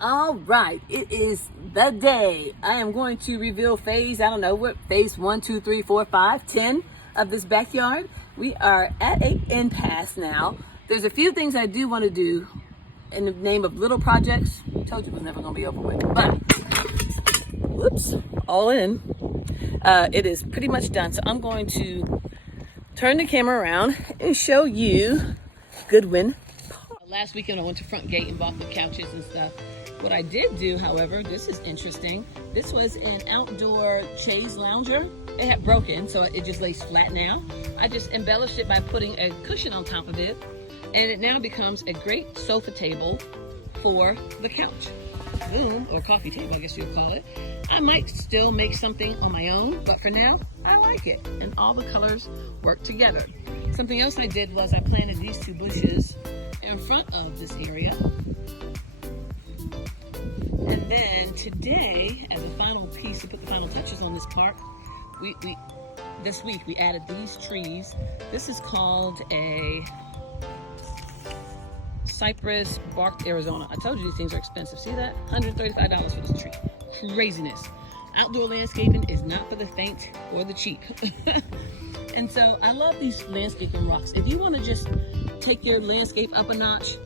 All right, it is the day. I am going to reveal phase, I don't know what, phase 1, 2, 3, 4, 5, 10 of this backyard. We are at an impasse now. There's a few things I do want to do in the name of little projects. I told you it was never going to be over with, but whoops, all in. It is pretty much done. So I'm going to turn the camera around and show you Goodwin Park. Last weekend I went to Front Gate and bought the couches and stuff. What I did do, however, this is interesting. This was an outdoor chaise lounger. It had broken, so it just lays flat now. I just embellished it by putting a cushion on top of it, and it now becomes a great sofa table for the couch. Boom, or coffee table, I guess you would call it. I might still make something on my own, but for now, I like it. And all the colors work together. Something else I did was I planted these two bushes in front of this area. And then today, as a final piece to put the final touches on this park, this week we added these trees. This is called a cypress barked Arizona. I told you these things are expensive. See that? $135 for this tree. Craziness. Outdoor landscaping is not for the faint or the cheap. And so I love these landscaping rocks. If you want to just take your landscape up a notch,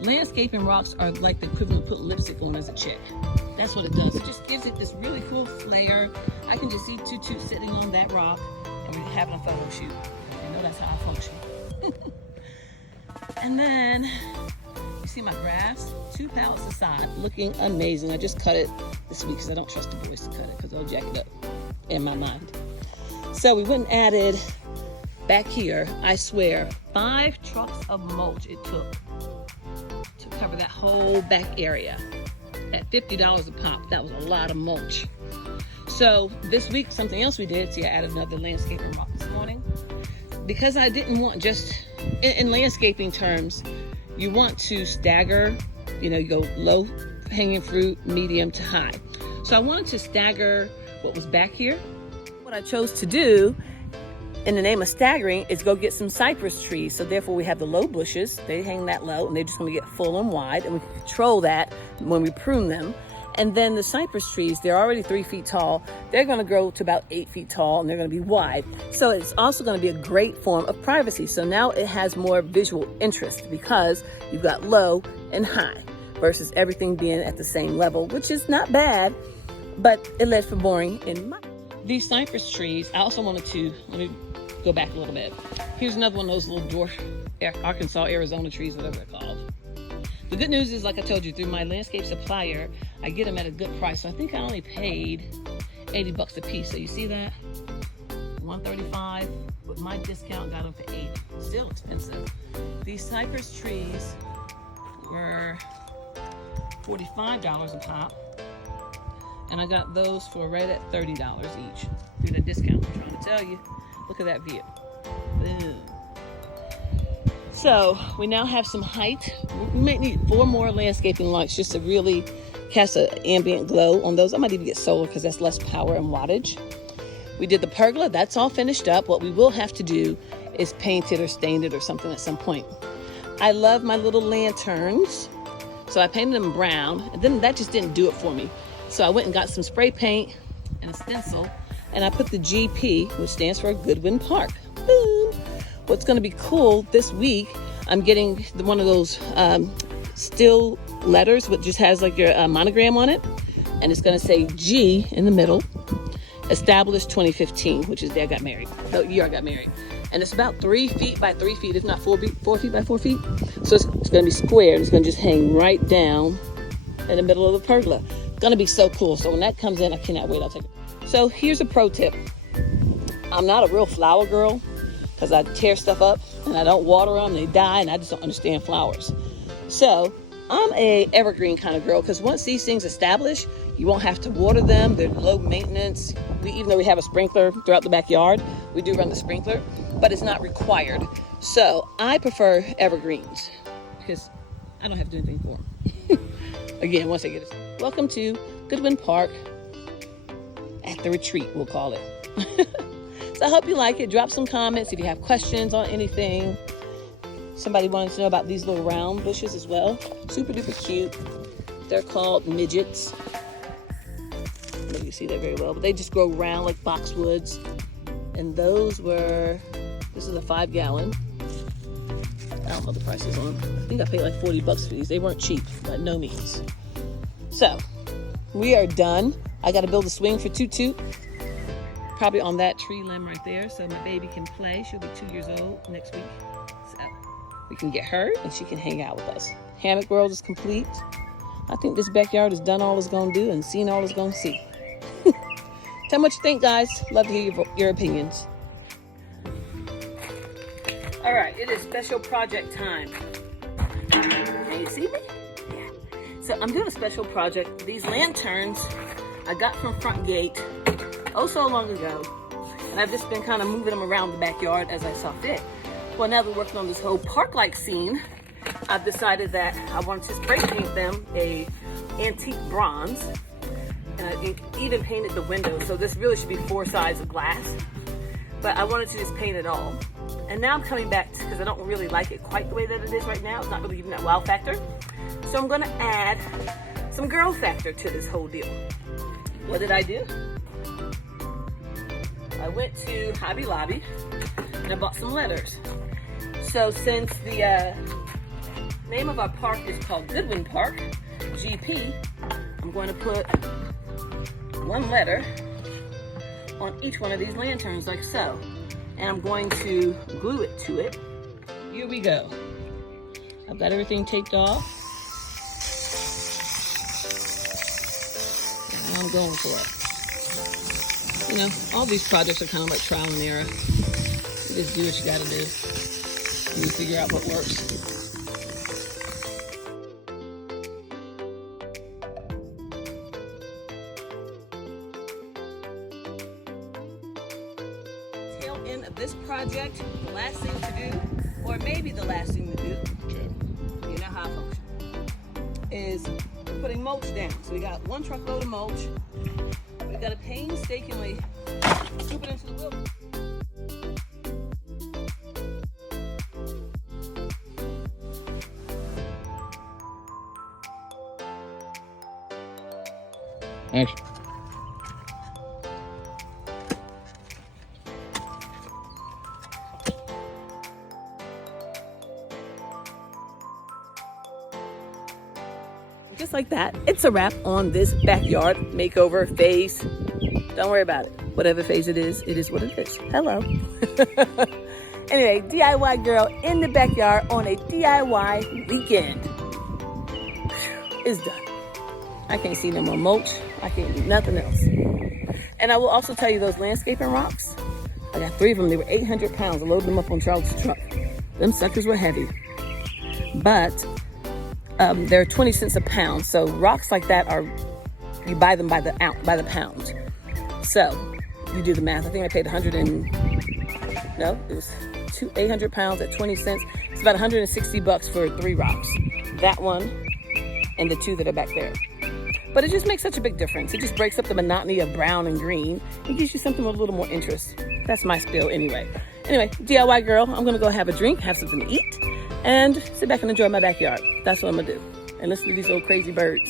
landscaping rocks are like the equivalent of putting lipstick on as a chick. That's what it does. It just gives it this really cool flair. I can just see Tutu sitting on that rock and we're having a photo shoot. You know that's how I function. And then you see my grass, 2 pallets aside, looking amazing. I just cut it this week because I don't trust the boys to cut it because they'll jack it up in my mind. So we went and added back here, I swear, 5 trucks of mulch it took to cover that whole back area at $50 a pop. That was a lot of mulch. So this week, something else we did, see I added another landscaping rock this morning. Because I didn't want just, in landscaping terms, you want to stagger, you go low hanging fruit, medium to high. So I wanted to stagger what was back here. What I chose to do in the name of staggering is go get some cypress trees. So therefore we have the low bushes, they hang that low and they're just gonna get full and wide, and we can control that when we prune them. And then the cypress trees, they're already 3 feet tall. They're gonna grow to about 8 feet tall and they're gonna be wide. So it's also gonna be a great form of privacy. So now it has more visual interest because you've got low and high versus everything being at the same level, which is not bad, but it led for boring in my. These cypress trees, I also wanted to, let me go back a little bit. Here's another one of those little dwarf Arkansas, Arizona trees, whatever they're called. The good news is, like I told you, through my landscape supplier, I get them at a good price. So I think I only paid $80 a piece. So you see that? $135. With my discount, got them for $80. Still expensive. These cypress trees were $45 a pop. And I got those for right at $30 each through the discount. I'm trying to tell you. Look at that view. Boom. So we now have some height. We might need 4 more landscaping lights just to really cast an ambient glow on those. I might even get solar because that's less power and wattage. We did the pergola. That's all finished up. What we will have to do is paint it or stain it or something at some point. I love my little lanterns. So I painted them brown, and then that just didn't do it for me. So I went and got some spray paint and a stencil, and I put the GP, which stands for Goodwin Park. Boom. What's going to be cool this week, I'm getting one of those steel letters, which just has like your monogram on it, and it's going to say G in the middle, established 2015, which is the day I got married. The year I got married. And it's about 3 feet by 3 feet, if not 4 feet by 4 feet. So it's going to be square, and it's going to just hang right down in the middle of the pergola. It's going to be so cool. So when that comes in, I cannot wait. I'll take it. So here's a pro tip. I'm not a real flower girl because I tear stuff up and I don't water them, they die, and I just don't understand flowers. So I'm a evergreen kind of girl because once these things establish, you won't have to water them. They're low maintenance. Even though we have a sprinkler throughout the backyard, we do run the sprinkler, but it's not required. So I prefer evergreens because I don't have to do anything for them. Again, once I get it. Welcome to Goodwin Park at the retreat, we'll call it. So I hope you like it. Drop some comments if you have questions on anything. Somebody wanted to know about these little round bushes as well. Super duper cute. They're called midgets. Maybe you see that very well, but they just grow round like boxwoods. And those were, this is a 5-gallon. I don't know the prices on them. I think I paid like 40 bucks for these. They weren't cheap, by no means. So, we are done. I got to build a swing for Toot Toot. Probably on that tree limb right there, so my baby can play. She'll be 2 years old next week. So, we can get her and she can hang out with us. Hammock world is complete. I think this backyard has done all it's going to do and seen all it's going to see. Tell me what you think, guys. Love to hear your opinions. All right, it is special project time. Can you see me? Yeah. So I'm doing a special project. These lanterns I got from Front Gate oh so long ago. And I've just been kind of moving them around the backyard as I saw fit. Well, now we're working on this whole park-like scene. I've decided that I want to spray paint them a antique bronze. And I even painted the windows. So this really should be 4 sides of glass. But I wanted to just paint it all. And now I'm coming back because I don't really like it quite the way that it is right now. It's not really giving that wow factor. So I'm going to add some girl factor to this whole deal. What did I do? I went to Hobby Lobby and I bought some letters. So since the name of our park is called Goodwin Park, GP, I'm going to put 1 letter on each one of these lanterns like so. And I'm going to glue it to it. Here we go. I've got everything taped off. And I'm going for it. You know, all these projects are kind of like trial and error. You just do what you gotta do. And you figure out what works. End of this project, the last thing to do, or maybe the last thing to do, you know how I function, is putting mulch down. So we got 1 truckload of mulch. We got to painstakingly scoop it into the wheel. Action. Just like that, it's a wrap on this backyard makeover phase. Don't worry about it. Whatever phase it is what it is. Hello. Anyway, DIY girl in the backyard on a DIY weekend. It's done. I can't see no more mulch. I can't do nothing else. And I will also tell you those landscaping rocks. I got 3 of them. They were 800 pounds. I loaded them up on Charles' truck. Them suckers were heavy. But they're 20 cents a pound. So rocks like that are, you buy them by the pound. So you do the math. I think I paid 800 pounds at 20 cents. It's about 160 bucks for 3 rocks. That one and the 2 that are back there. But it just makes such a big difference. It just breaks up the monotony of brown and green. It gives you something with a little more interest. That's my spiel anyway. Anyway, DIY girl, I'm gonna go have a drink, have something to eat, and sit back and enjoy my backyard. That's what I'm gonna do. And listen to these little crazy birds.